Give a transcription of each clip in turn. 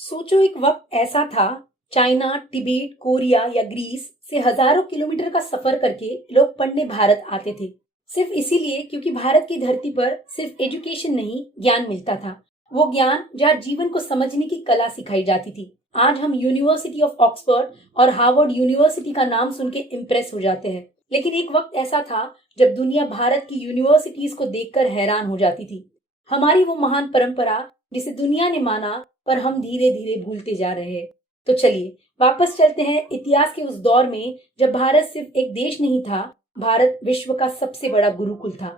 सोचो एक वक्त ऐसा था। चाइना, तिब्बत, कोरिया या ग्रीस से हजारों किलोमीटर का सफर करके लोग पढ़ने भारत आते थे। सिर्फ इसीलिए क्योंकि भारत की धरती पर सिर्फ एजुकेशन नहीं, ज्ञान मिलता था। वो ज्ञान जहाँ जीवन को समझने की कला सिखाई जाती थी। आज हम यूनिवर्सिटी ऑफ ऑक्सफोर्ड और हार्वर्ड यूनिवर्सिटी का नाम सुन के इम्प्रेस हो जाते हैं, लेकिन एक वक्त ऐसा था जब दुनिया भारत की यूनिवर्सिटीज को देखकर हैरान हो जाती थी। हमारी वो महान परंपरा जिसे दुनिया ने माना, पर हम धीरे धीरे भूलते जा रहे हैं। तो चलिए वापस चलते हैं इतिहास के उस दौर में जब भारत सिर्फ एक देश नहीं था, भारत विश्व का सबसे बड़ा गुरुकुल था।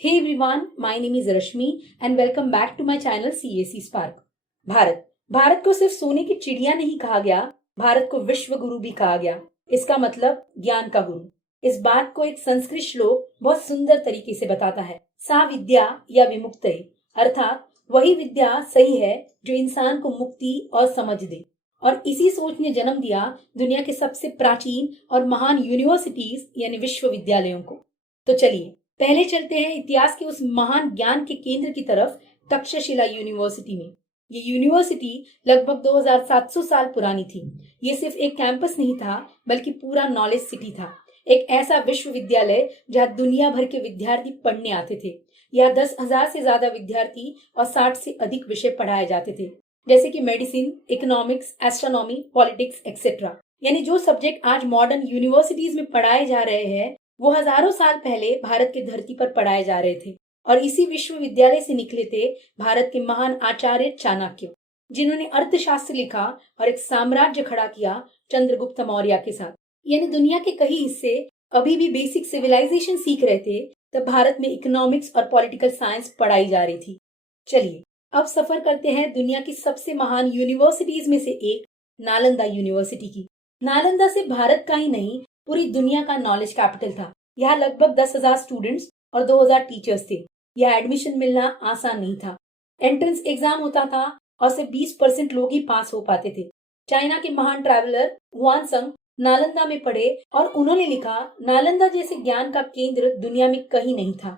Hey everyone, my name is Rashmi and welcome back to my channel CAC Spark. Bharat Bharat को सिर्फ सोने की चिड़िया नहीं कहा गया, भारत को विश्व गुरु भी कहा गया। इसका मतलब ज्ञान का गुरु। इस बात को एक संस्कृत श्लोक बहुत सुंदर तरीके से बताता है। सा विद्या या विमुक्तये, अर्थात वही विद्या सही है जो इंसान को मुक्ति और समझ दे। और इसी सोच ने जन्म दिया दुनिया के सबसे प्राचीन और महान यूनिवर्सिटीज यानी विश्वविद्यालयों को। तो चलिए पहले चलते हैं इतिहास के उस महान ज्ञान के केंद्र की तरफ, तक्षशिला यूनिवर्सिटी में। ये यूनिवर्सिटी लगभग 2700 साल पुरानी थी। ये सिर्फ एक कैंपस नहीं था, बल्कि पूरा नॉलेज सिटी था। एक ऐसा विश्वविद्यालय जहाँ दुनिया भर के विद्यार्थी पढ़ने आते थे। यहाँ 10,000 से ज्यादा विद्यार्थी और 60 से अधिक विषय पढ़ाए जाते थे, जैसे कि medicine, economics, astronomy, politics etcetera. यानी जो सब्जेक्ट आज मॉडर्न यूनिवर्सिटीज में पढ़ाए जा रहे हैं, वो हजारों साल पहले भारत की धरती पर पढ़ाए जा रहे थे। और इसी विश्वविद्यालय से निकले थे भारत के महान आचार्य चाणक्य, जिन्होंने अर्थशास्त्र लिखा और एक साम्राज्य खड़ा किया चंद्रगुप्त मौर्य के साथ। यानी दुनिया के कई हिस्से अभी भी बेसिक सिविलाइजेशन सीख रहे थे, तब भारत में इकोनॉमिक्स और पॉलिटिकल साइंस पढ़ाई जा रही थी। चलिए अब सफर करते हैं दुनिया की सबसे महान यूनिवर्सिटीज में से एक, नालंदा यूनिवर्सिटी की। नालंदा से भारत का ही नहीं, पूरी दुनिया का नॉलेज कैपिटल था। यहाँ लगभग 10,000 स्टूडेंट्स और 2,000 टीचर्स थे। यह एडमिशन मिलना आसान नहीं था। एंट्रेंस एग्जाम होता था और सिर्फ 20% लोग ही पास हो पाते थे। चाइना के महान ट्रैवलर हुआनसंग नालंदा में पढ़े और उन्होंने लिखा, नालंदा जैसे ज्ञान का केंद्र दुनिया में कहीं नहीं था।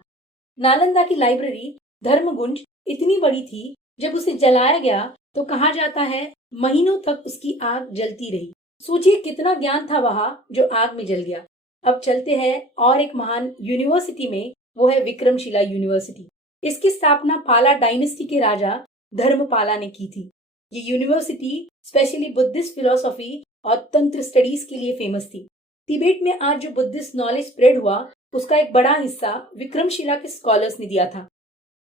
नालंदा की लाइब्रेरी धर्मगुंज इतनी बड़ी थी, जब उसे जलाया गया तो कहा जाता है महीनों तक उसकी आग जलती रही। सोचिए कितना ज्ञान था वहाँ जो आग में जल गया। अब चलते हैं और एक महान यूनिवर्सिटी में, वो है विक्रमशिला यूनिवर्सिटी। इसकी स्थापना पाला डायनेस्टी के राजा धर्मपाला ने की थी। ये यूनिवर्सिटी स्पेशली बुद्धिस्ट फिलोसॉफी और तंत्र स्टडीज के लिए फेमस थी। तिब्बत में आज जो बुद्धिस्ट नॉलेज स्प्रेड हुआ, उसका एक बड़ा हिस्सा विक्रमशिला के स्कॉलर्स ने दिया था।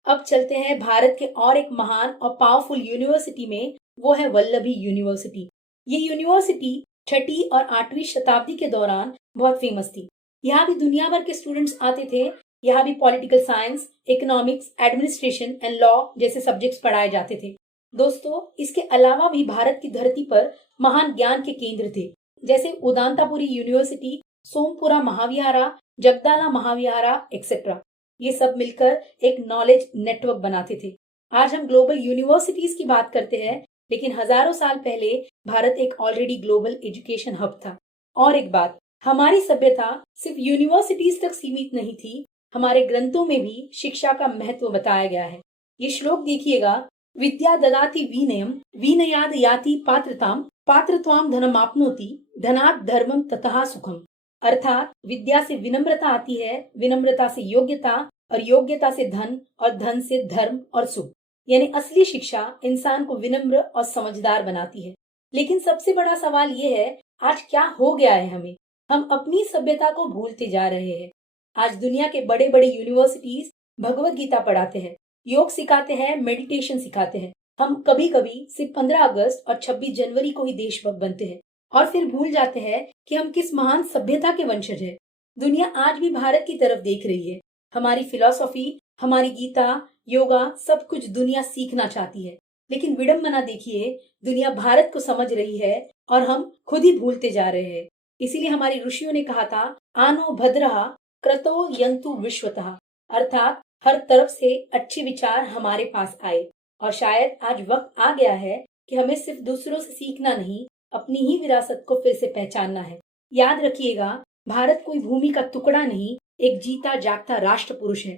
अब चलते हैं भारत के और एक महान और पावरफुल यूनिवर्सिटी में, वो है वल्लभी यूनिवर्सिटी। ये यूनिवर्सिटी 6ठी और 8वीं शताब्दी के दौरान बहुत फेमस थी। यहाँ भी दुनिया भर के स्टूडेंट्स आते थे। यहाँ भी political science, economics, administration and law जैसे सब्जेक्ट्स पढ़ाए जाते थे। दोस्तों, इसके अलावा भी भारत की धरती पर महान ज्ञान के केंद्र थे, जैसे उदांतापुरी यूनिवर्सिटी, सोमपुरा महाविहारा, जगदाला महाविहारा एक्सेट्रा। ये सब मिलकर एक नॉलेज नेटवर्क बनाते थे। आज हम ग्लोबल यूनिवर्सिटीज की बात करते हैं, लेकिन हजारों साल पहले भारत एक ऑलरेडी ग्लोबल एजुकेशन हब था। और एक बात, हमारी सभ्यता सिर्फ यूनिवर्सिटीज तक सीमित नहीं थी। हमारे ग्रंथों में भी शिक्षा का महत्व बताया गया है। ये श्लोक देखिएगा, विद्या ददाति विनयम, विनयाद याति पात्रताम, पात्रत्वाम धनम आपनोति, धनात् धर्मम ततः सुखम। अर्थात विद्या से विनम्रता आती है, विनम्रता से योग्यता, और योग्यता से धन, और धन से धर्म और सुख। यानी असली शिक्षा इंसान को विनम्र और समझदार बनाती है। लेकिन सबसे बड़ा सवाल ये है, आज क्या हो गया है हमें? हम अपनी सभ्यता को भूलते जा रहे हैं। आज दुनिया के बड़े बड़े यूनिवर्सिटीज भगवत गीता पढ़ाते हैं, योग सिखाते हैं, मेडिटेशन सिखाते हैं। हम कभी कभी सिर्फ 15 अगस्त और 26 जनवरी को ही देशभक्त बनते हैं, और फिर भूल जाते हैं कि हम किस महान सभ्यता के वंशज हैं। दुनिया आज भी भारत की तरफ देख रही है। हमारी फिलॉसफी, हमारी गीता, योगा, सब कुछ दुनिया सीखना चाहती है। लेकिन विडंबना देखिए, दुनिया भारत को समझ रही है और हम खुद ही भूलते जा रहे हैं। इसीलिए हमारी ऋषियों ने कहा था, आनो भद्रः क्रतो यंतु विश्वतः, अर्थात हर तरफ से अच्छे विचार हमारे पास आए। और शायद आज वक्त आ गया है कि हमें सिर्फ दूसरों से सीखना नहीं, अपनी ही विरासत को फिर से पहचानना है। याद रखिएगा, भारत कोई भूमि का टुकड़ा नहीं, एक जीता जागता राष्ट्र पुरुष है।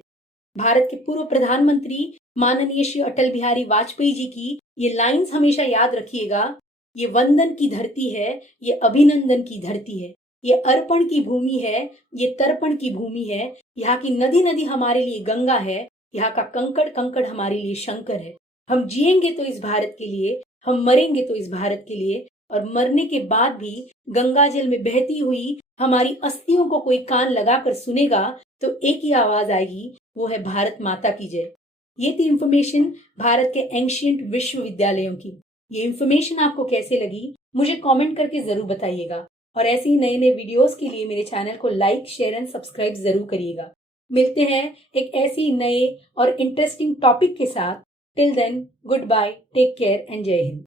भारत के पूर्व प्रधानमंत्री माननीय श्री अटल बिहारी वाजपेयी जी की ये लाइंस हमेशा याद रखिएगा। ये वंदन की धरती है, ये अभिनंदन की धरती है, ये अर्पण की भूमि है, ये तर्पण की भूमि है। यहाँ की नदी नदी हमारे लिए गंगा है, यहाँ का कंकड़ कंकड़ हमारे लिए शंकर है। हम जिएंगे तो इस भारत के लिए, हम मरेंगे तो इस भारत के लिए, और मरने के बाद भी गंगा जल में बहती हुई हमारी अस्थियों को कोई कान लगाकर सुनेगा तो एक ही आवाज आएगी, वो है भारत माता की जय। ये थी इंफॉर्मेशन भारत के एंशियंट विश्वविद्यालयों की। ये इंफॉर्मेशन आपको कैसे लगी मुझे कमेंट करके जरूर बताइएगा, और ऐसे ही नए नए वीडियोस के लिए मेरे चैनल को लाइक शेयर एंड सब्सक्राइब जरूर करिएगा। मिलते हैं एक ऐसे ही नए और इंटरेस्टिंग टॉपिक के साथ। Till then, goodbye, take care and जय हिंद।